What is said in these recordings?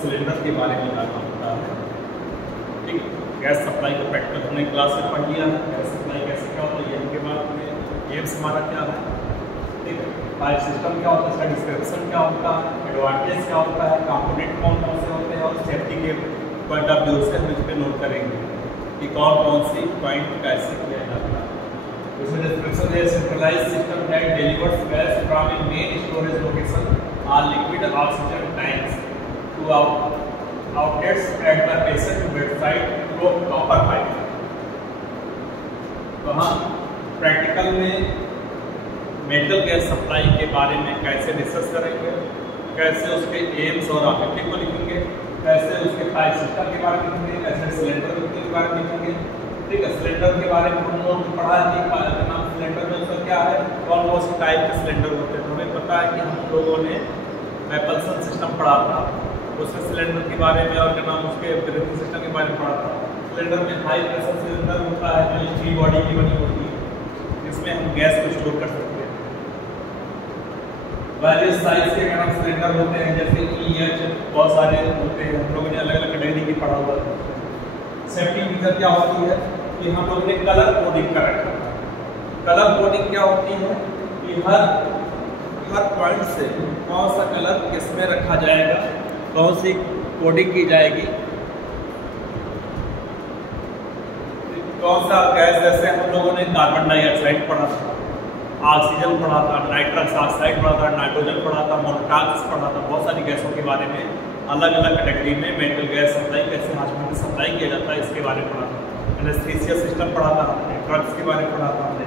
Cylinder के बारे में जानना होता है। ठीक, गैस सप्लाई का प्रैक्टिकल हमने क्लास में पढ़ लिया है। गैस सप्लाई कैसे क्या होता है ये के बाद में एम्स हमारा क्या है। ठीक है, पाइप सिस्टम क्या होता है, इसका डिस्क्रिप्शन क्या होता है, एडवांटेज क्या होता है, कंपोनेंट कौन कौन से होते हैं और सेफ्टी के पॉइंट ऑफ व्यू से हम इस पर नोट करेंगे कि कौन कौन सी पॉइंट कैसे किया जाता है। इसमें डिस्क्रिप्शन है centralised system that delivers gas from a main storage location और liquid oxygen tanks to outlets at the patient bedside through copper pipe। तो हम प्रैक्टिकल में मेटल गैस सप्लाई के बारे में कैसे डिस्कस करेंगे, कैसे उसके एम्स और ऑब्जेक्टिव को लिखेंगे, कैसे उसके पाइप सिस्टम के बारे में लिखेंगे, कैसे सिलेंडर के बारे में लिखेंगे। ठीक है, सिलेंडर के बारे में हम लोग पढ़ा है कि नाम सिलेंडर में उसका क्या है, कौन कौन से टाइप के सिलेंडर होते हैं। तो हमें पता है कि हम लोगों ने मैपल्सन सिस्टम पढ़ा था, उसमें सिलेंडर के बारे में और क्या नाम उसके ब्रीथिंग सिस्टम के बारे में पढ़ा था। सिलेंडर में हाई प्रेशर सिलेंडर होता है जो स्टील बॉडी की बनी होती है, जिसमें हम गैस को स्टोर कर सकते हैं। वेरियस साइज के क्या नाम सिलेंडर होते हैं, जैसे EH बहुत सारे होते हैं, हम लोगों ने अलग अलग कैटेगरी की पढ़ा हुआ है। सेफ्टी फीचर क्या होती है कि हम लोगों ने कलर कोडिंग कर रखा है। कलर कोडिंग क्या होती है कि हर पॉइंट से कौन सा कलर किसमें रखा जाएगा, कौन सी कोडिंग की जाएगी, कौन सा गैस, जैसे हम लोगों ने कार्बन डाइऑक्साइड पढ़ा था, ऑक्सीजन पढ़ा था, नाइट्रस ऑक्साइड पढ़ा था, नाइट्रोजन पढ़ा था, मोनोटॉक्स पढ़ा था। बहुत सारी गैसों के बारे में अलग अलग कैटेगरी में मेटल गैस सप्लाई कैसे हॉस्पिटल में सप्लाई किया जाता है इसके बारे में पढ़ा था। एनेस्थीसिया सिस्टम पढ़ा था हमने, ड्रग्स के बारे में पढ़ा था हमने।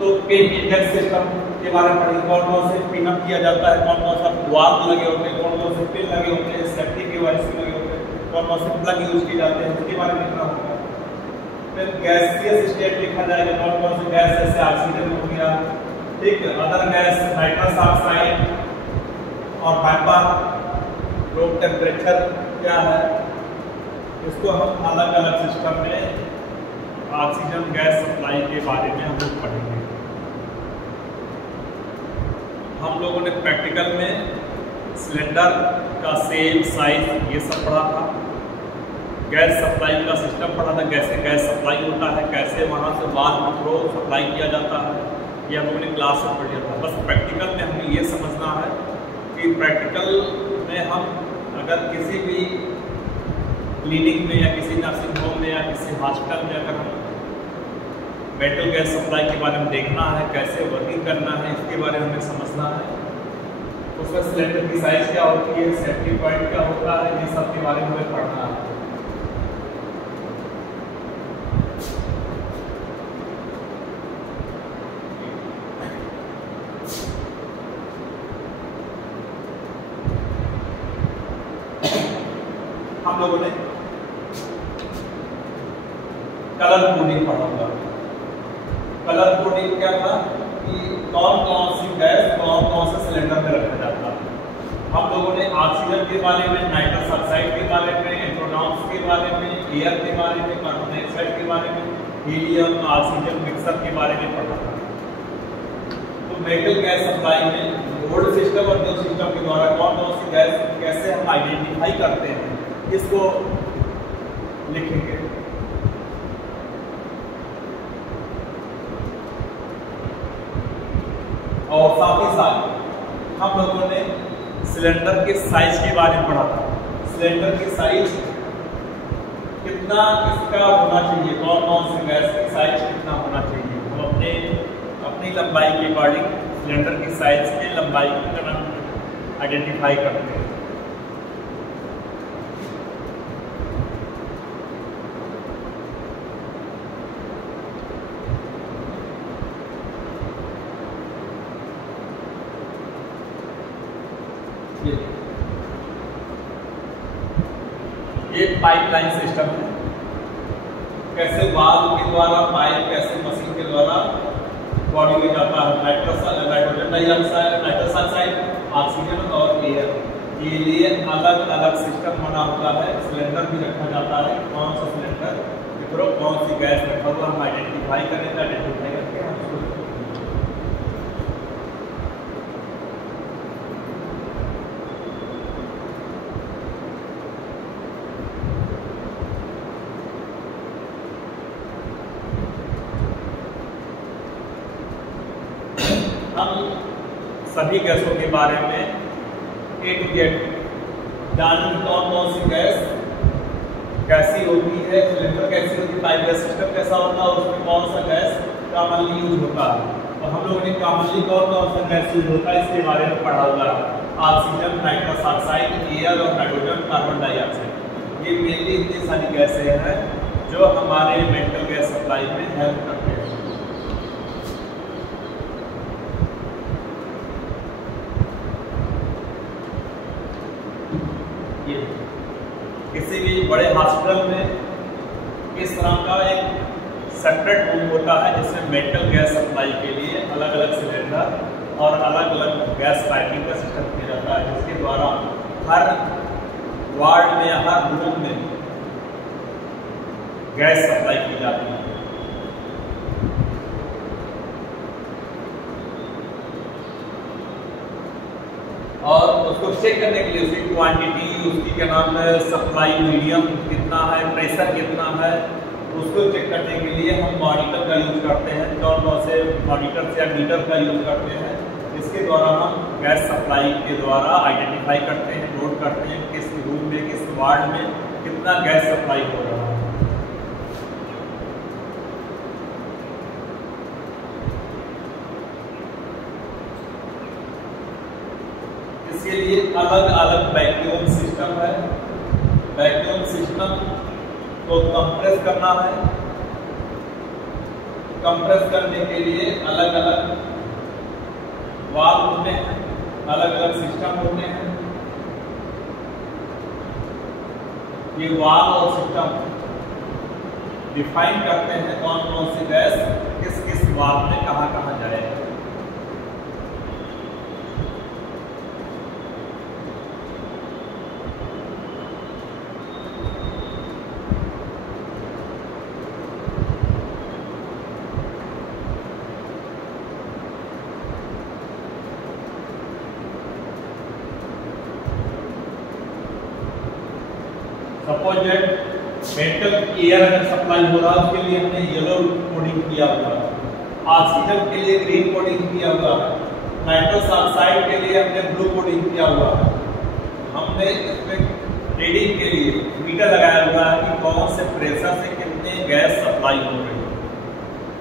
तो पेन इंडेक्स सिस्टम के बारे में पढ़ी, कौन कौन से पिन अप किया जाता है, कौन कौन सा वाल्व लगे होते हैं, कौन कौन से पिन लगे होते हैं, सेफ्टी के वाइस लगे होते हैं, कौन कौन से प्लग यूज किए जाते हैं, इसके बारे में लिखना होगा। फिर गैसियस स्टेट लिखा जाएगा, कौन कौन से गैस जैसे ऑक्सीजन हो गया, ठीक है, अदर गैस नाइट्रस ऑक्साइड और वेपर, रूम टेम्परेचर क्या है, इसको हम अलग अलग सिस्टम में ऑक्सीजन गैस सप्लाई के बारे में हम लोग पढ़ेंगे। हम लोगों ने प्रैक्टिकल में सिलेंडर का सेल साइज ये सब पढ़ा था, गैस सप्लाई का सिस्टम पढ़ा था, कैसे गैस सप्लाई होता है, कैसे वहाँ से बाद में थ्रो सप्लाई किया जाता है, ये हम लोगों ने क्लास में पढ़ लिया था। बस प्रैक्टिकल में हमें ये समझना है कि प्रैक्टिकल में हम अगर किसी भी क्लिनिक में या किसी नर्सिंग होम में या किसी हॉस्पिटल में अगर हम मेटल गैस सप्लाई के बारे में देखना है, कैसे वर्किंग करना है, इसके बारे में हमें समझना है। उसका सिलेंडर की साइज क्या होती है, सेफ्टी पॉइंट क्या होता है, ये सब के बारे में हमें पढ़ना है। हम लोगों ने कलर कोडिंग पढ़ा हुआ। कलर कोडिंग क्या था कि कौन कौन सी गैस कौन कौन से सिलेंडर में रखा जाता है। हम लोगों ने ऑक्सीजन के बारे में, नाइट्रस ऑक्साइड के बारे में, एंथ्रोनॉक्स के बारे में, एयर के बारे में, कार्बन डाइऑक्साइड के बारे में, हीलियम ऑक्सीजन मिक्सर के बारे में पढ़ा था। तो मेटल गैस सप्लाई में ओल्ड सिस्टम और न्यू सिस्टम के द्वारा कौन कौन सी गैस कैसे हम आइडेंटिफाई करते हैं, इसको लिखेंगे। और साथ ही साथ हम लोगों ने सिलेंडर के साइज के बारे में पढ़ा था। सिलेंडर की साइज कितना किसका होना चाहिए, कौन कौन से गैस की साइज कितना होना चाहिए, हम अपनी लंबाई के अकॉर्डिंग सिलेंडर की साइज के लंबाई को आइडेंटिफाई करते हैं। एक पाइपलाइन सिस्टम है, कैसे वाल्व के द्वारा पाइप कैसे मशीन के द्वारा बॉडी में जाता है, nitrogen dioxide, nitrous oxide, oxygen और एयर, ये लिए अलग अलग सिस्टम बना होता है। सिलेंडर भी रखा जाता है, कौन सा सिलेंडर के कौन सी गैस रखा हुआ हम आइडेंटिफाई करेंगे, आइडेंटिफाई करके हम उसको हम सभी गैसों के बारे में A to Z जानेंगे। कौन कौन सी गैस कैसी होती है, सिलेंडर कैसी होती है, पाइप गैस सिस्टम कैसा होता है, उसमें कौन सा गैस कॉमनली यूज होता है। तो हम लोगों ने कॉमनली कौन कौन सा गैस यूज होता है इसके बारे में पढ़ा हुआ है। ऑक्सीजन, नाइट्रस ऑक्साइड, एयर और नाइट्रोजन, कार्बन डाइऑक्साइड। ये मेनली इतनी सारी गैसें हैं जो हमारे मेंटल गैस सप्लाई में हेल्प करते हैं। ये किसी भी बड़े हॉस्पिटल में इस तरह का एक सेपरेट रूम होता है जिसमें मेंटल गैस सप्लाई के लिए अलग अलग सिलेंडर और अलग अलग गैस पाइपिंग का सिस्टम किया जाता है, जिसके द्वारा हर वार्ड में या हर रूम में गैस सप्लाई की जाती है। और उसको चेक करने के लिए उसकी क्वांटिटी, उसकी क्या नाम है, सप्लाई मीडियम कितना है, प्रेशर कितना है, उसको चेक करने के लिए हम मॉनिटर का यूज करते हैं। कौन कौन से मॉनिटर या मीटर का यूज करते हैं, इसके द्वारा हम गैस सप्लाई के द्वारा आइडेंटिफाई करते हैं, नोट करते हैं किस रूम में, किस वार्ड में कितना गैस सप्लाई हो रहा है। इसके लिए अलग अलग वैक्यूम सिस्टम है। वैक्यूम सिस्टम को कंप्रेस करना है। कंप्रेस करने के लिए अलग अलग वाल्व होते हैं, अलग अलग सिस्टम होते हैं। ये वाल्व और सिस्टम डिफाइन करते हैं कौन कौन सी गैस किस किस वाल्व में कहां कहां जाएगी। सपोज दैट मेटल एयर अगर सप्लाई हो रहा है उसके लिए हमने येलो कोडिंग किया हुआ है, ऑक्सीजन के लिए ग्रीन कोडिंग किया हुआ है, नाइट्रस ऑक्साइड के लिए हमने ब्लू कोडिंग किया हुआ है। हमने इसमें रीडिंग के लिए मीटर लगाया हुआ है कि कौन से प्रेशर से कितने गैस सप्लाई हो रही है,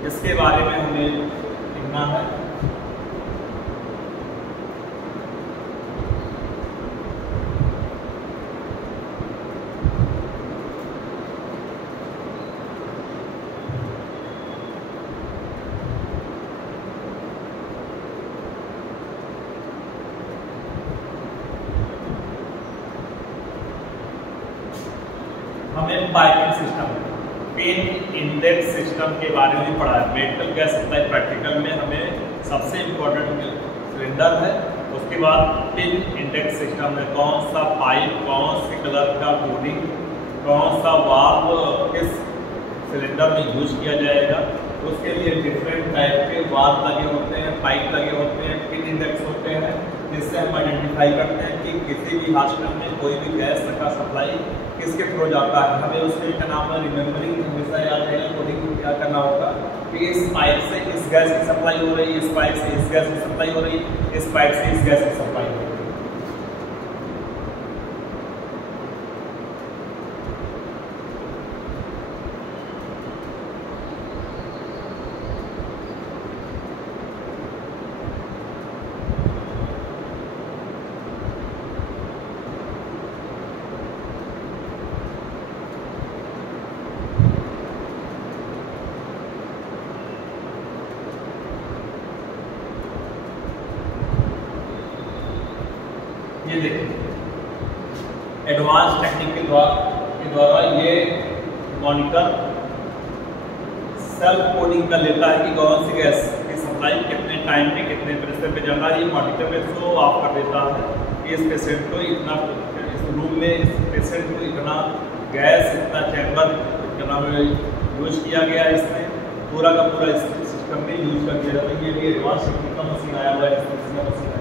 इसके बारे में हमें लिखना है। हमें piping system, pin index system के बारे में पढ़ा है। मेटल गैस सप्लाई प्रैक्टिकल में हमें सबसे इम्पोर्टेंट सिलेंडर है, उसके बाद पिन इंडेक्स सिस्टम में कौन सा पाइप, कौन से कलर का कोडिंग, कौन सा वाल्व किस सिलेंडर में यूज किया जाएगा, उसके लिए डिफरेंट टाइप के वाल्व लगे होते हैं, पाइप लगे होते हैं, पिन इंडेक्स होते हैं, जिससे हम आइडेंटिफाई करते हैं कि किसी भी हॉस्पिटल में कोई भी गैस का सप्लाई किसके थ्रू जाता है। हमें उसके क्या नाम है, रिमेम्बरिंग हमेशा याद रहेगा। कोडिंग को क्या करना होगा कि इस पाइप से इस गैस की सप्लाई हो रही है, इस पाइप से इस गैस की सप्लाई हो रही है, इस पाइप से इस गैस की सप्लाई हो रही है। ये देखिए एडवांस टेक्निक के द्वारा ये मॉनिटर सेल्फ कोडिंग कर लेता है कि कौन सी गैस की सप्लाई कितने टाइम में कितने प्रेशर पे जाना है। ये मॉनिटर में शो ऑफ कर देता है कि इस पेशेंट को इतना, इस रूम में इस पेशेंट को इतना गैस, इतना चैम्बर इतना यूज किया गया है। इसमें पूरा का पूरा इस सिस्टम में यूज कर दिया जाता है। ये भी एडवांस टेक्निक का मशीन आया हुआ है, मशीन आया हुआ है।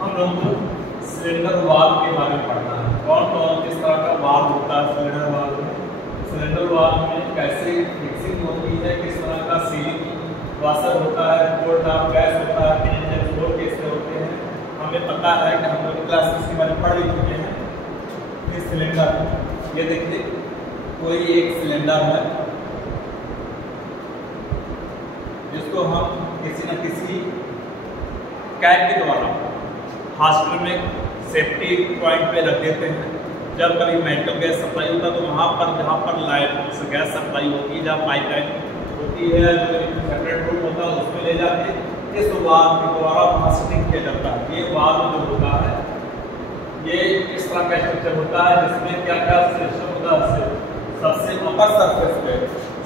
हम लोगों को सिलेंडर वाल्व के बारे में पढ़ना है। कौन कौन किस तरह का वाल्व होता है सिलेंडर वाल्व में, सिलेंडर वाल्व में कैसे फिक्सिंग होती है, किस तरह का सीलिंग वाशर होता है, कोल्ड ड्राफ्ट गैस होता है, इंजन फोर कैसे होते हैं, हमें पता है कि हम लोग क्लासेस के बारे में पढ़ भी चुके हैं। ये सिलेंडर, ये देखिए कोई एक सिलेंडर है जिसको हम किसी न किसी कैप के द्वारा हॉस्पिटल में सेफ्टी पॉइंट पे रख देते हैं। जब कभी मेडिकल गैस सप्लाई होता है तो वहाँ पर जहाँ पर लाइट गैस सप्लाई होती है, जहाँ पाइपलाइन होती है, जो सेपरेट रूम होता है उसमें ले जाके इस वाल्व के द्वारा वहाँ सेटिंग किया जाता है। ये वाल्व जो होता है ये इस तरह का स्ट्रक्चर होता है जिसमें क्या क्या सिस्टम होता है। सबसे अपर सरफेस पे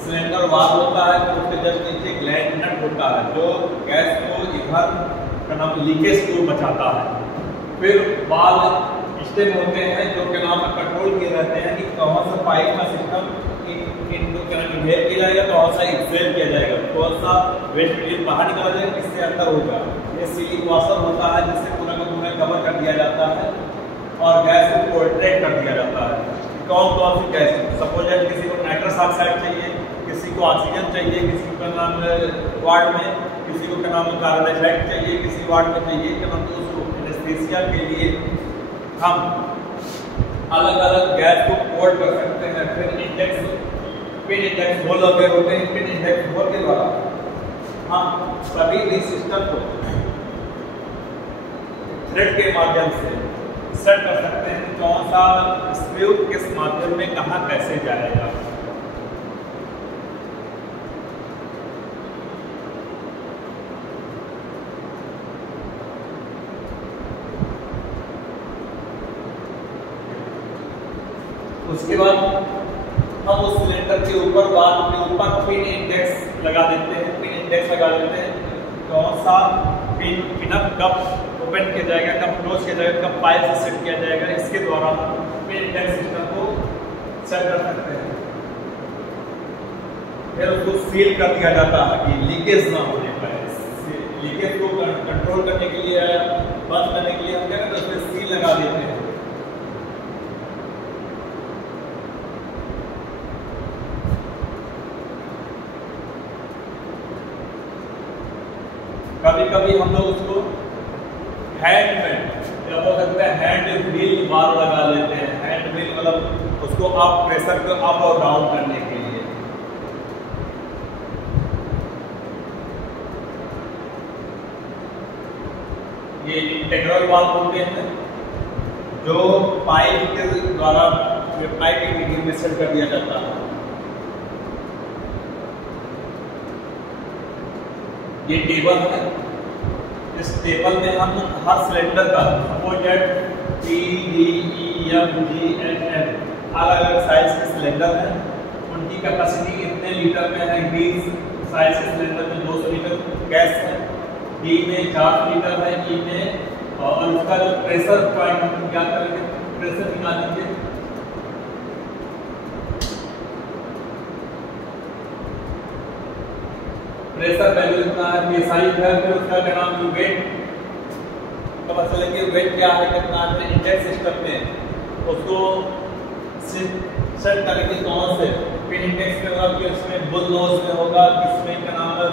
सिलेंडर वाल्व होता है, तो उसके जस्ट नीचे ग्लैंड नट होता है जो गैस को इधर का नाम लीकेज को बचाता है। फिर वाल्व स्टेम होते हैं जो के नाम कंट्रोल किए रहते हैं कि कौन सा पाइप का सिस्टम इनको क्या नाम इनहेल किया जाएगा, कौन सा एक्सहेल किया जाएगा, कौन सा वेस्ट मटेरियल बाहर निकला जाएगा, किससे अंदर होगा। ये सीलिंग वाशर होता है जिससे पूरा का पूरा कवर कर दिया जाता है और गैस को पोर्ट्रेट कर दिया जाता है। कौन कौन सी गैस, सपोज किसी को नाइट्रस ऑक्साइड चाहिए, किसी को ऑक्सीजन चाहिए, किसी को नाम वार्ड में, किसी को क्या नाम कार्बन डाइऑक्साइड चाहिए, किसी वार्ड में चाहिए, क्या नाम तो एनेस्थीसिया के लिए हम अलग अलग गैस को कोड कर सकते हैं। फिर इंडेक्स पिन इंडेक्स होल वगैरह होते हैं, पिन इंडेक्स होल के द्वारा हम सभी भी सिस्टम को थ्रेड के माध्यम से सेट कर सकते हैं कौन सा स्क्रू किस माध्यम में कहाँ कैसे जाएगा। उसके बाद हम उस सिलेंडर के ऊपर वाल्व के ऊपर पिन इंडेक्स लगा देते हैं। पिन इंडेक्स लगा देते हैं कौन सा पिन पिनअप कब ओपन किया जाएगा, कब क्लोज किया जाएगा, कब पाइप से सेट किया जाएगा। इसके द्वारा पिन इंडेक्स सिस्टम को सेट कर सकते हैं। फिर उसको सील कर दिया जाता है कि लीकेज ना होने पाए। लीकेज को कंट्रोल करने के लिए, बंद करने के लिए हम क्या करते हैं उसमें सील लगा देते हैं। कभी कभी हम लोग उसको हैंड में या हो सकता है हैंड व्हील बार लगा लेते हैं। हैंड व्हील मतलब उसको आप प्रेशर को अप और डाउन करने के लिए। ये इंटीग्रल वाल्व होते हैं जो पाइप के द्वारा पाइप के मीडियम में सेट कर दिया जाता है। ये टेबल है, इस टेबल में हम हर सिलेंडर का suppose P, D, E, F, G, H, M अलग अलग साइज के सिलेंडर हैं। उनकी कैपेसिटी कितने लीटर में है। B साइज के सिलेंडर में 200 लीटर गैस है, D में 4 लीटर है, E में और उसका जो प्रेशर पॉइंट हम क्या करेंगे, प्रेशर निकालेंगे। प्रेशर वैल्यू कितना है, PSI है। फिर उसका क्या नाम है वेट, तो पता चलेंगे वेट क्या है, कितना है। इंडेक्स सिस्टम में उसको सेट करेंगे कौन से पिन इंडेक्स में होगा, कि उसमें बुल नोज में होगा, किसमें क्या नाम है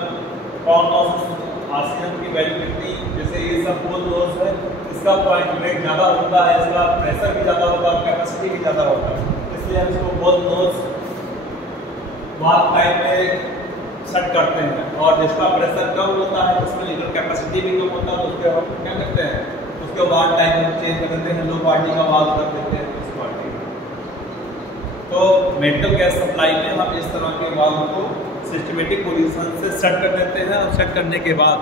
कौन कौन ऑक्सीजन की वैल्यू कितनी। जैसे ये सब बुल नोज है, इसका पॉइंट वेट ज़्यादा होता है, इसका प्रेशर भी ज़्यादा होगा, कैपेसिटी भी ज़्यादा होगा, इसलिए हम इसको बुल नोज वाल्व टाइप में सेट करते हैं। और जिसका प्रेशर कम होता है उसमें लीटर कैपेसिटी भी कम होता है, तो उसके हम क्या करते हैं उसके बाद टाइम हम चेंज कर देते हैं, लो क्वालिटी का वाल्व कर देते हैं इस क्वालिटी का। तो मेडिकल गैस सप्लाई में हम इस तरह के वाल्व को सिस्टमेटिक पोजीशन से सेट कर देते हैं और सेट करने के बाद